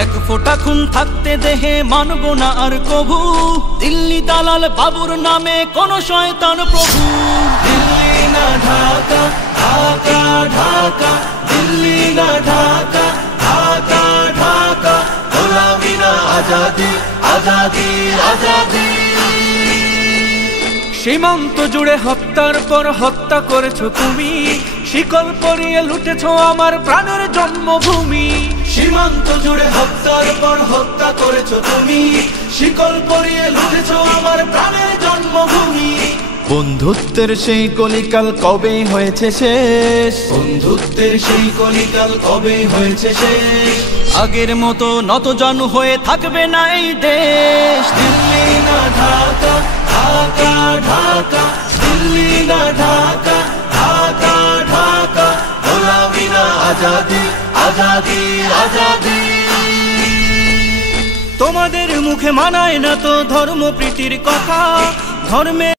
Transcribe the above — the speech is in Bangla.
এক ফোঁটা খুন থাকতে দেহে মানব না আর কভু, দিল্লি দালাল বাবুর নামে কোন শয়তান প্রভু। দিল্লি না ঢাকা, ঢাকা ঢাকা, দিল্লি না ঢাকা, ঢাকা ঢাকা, গোলামি না আজাদি, আজাদি আজাদি। সীমান্ত জুড়ে হত্যার পর হত্যা করেছো তুমি, শিকল পরিয়ে লুটেছো আমার প্রাণের জন্মভূমি। সীমান্ত জুড়ে হত্যার পর হত্যা করেছো তুমি, শিকল পরিয়ে লুটেছো আমার প্রাণের জন্মভূমি। বন্ধুত্বের সেই কলিকাল কবে হয়েছে শেষ, বন্ধুত্বের সেই কলিকাল কবে হয়েছে শেষ। আগের মতো নতজানু হয়ে থাকবে না এই দেশ। দিল্লি না ঢাকা, ঢাকা ঢাকা, দিল্লি না ঢাকা, ঢাকা ঢাকা, গোলামি না আজাদি, আজাদি আজাদি। তোমাদের মুখে মানায় না তো ধর্মপ্রীতির কথা, ধর্মে